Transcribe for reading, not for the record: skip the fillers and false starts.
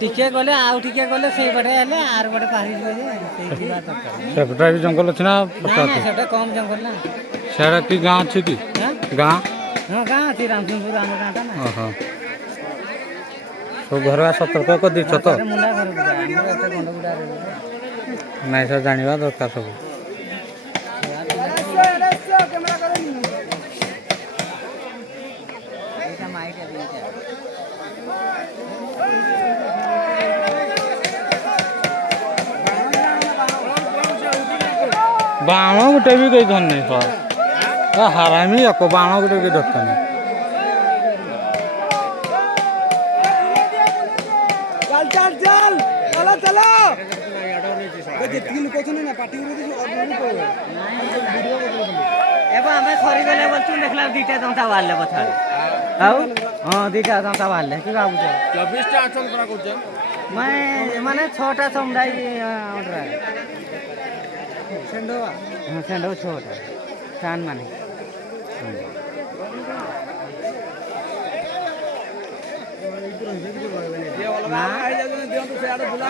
टिके गले आउ टिके गले से बड़े हेले आर बड़े पारी जे सेही बात कर सेपटा भी जंगल अछि ना पता ना सेटा कम जंगल ना सेरा की गां अछि की गां हां गां अछि रामचंद्रपुर आम गां ता ना ओहो तो घरवा सतर्क को दिछ तो मुंडा घर बुझा हमर एते गंड बुडा रे नाइ से जानिबा दरकार सब कैमरा करनी एटा माइक है बाण गुटे भी कई धन नहीं सर हरामी को बाण गुटे के धरता नहीं चल चल चल चलो चलो लोग ना पार्टी एबा हमें खरी गले बचू देखला दीटा दंता वाले बथा आउ हां दीटा दंता वाले की बाबू छ 24 टा आचल करा करछ मैं माने 6 टा समुदाय ऑर्डर सेंडोवा हां सेंडो 6 टा कान माने ये वाला आई जाने दियो तो से आडे बुला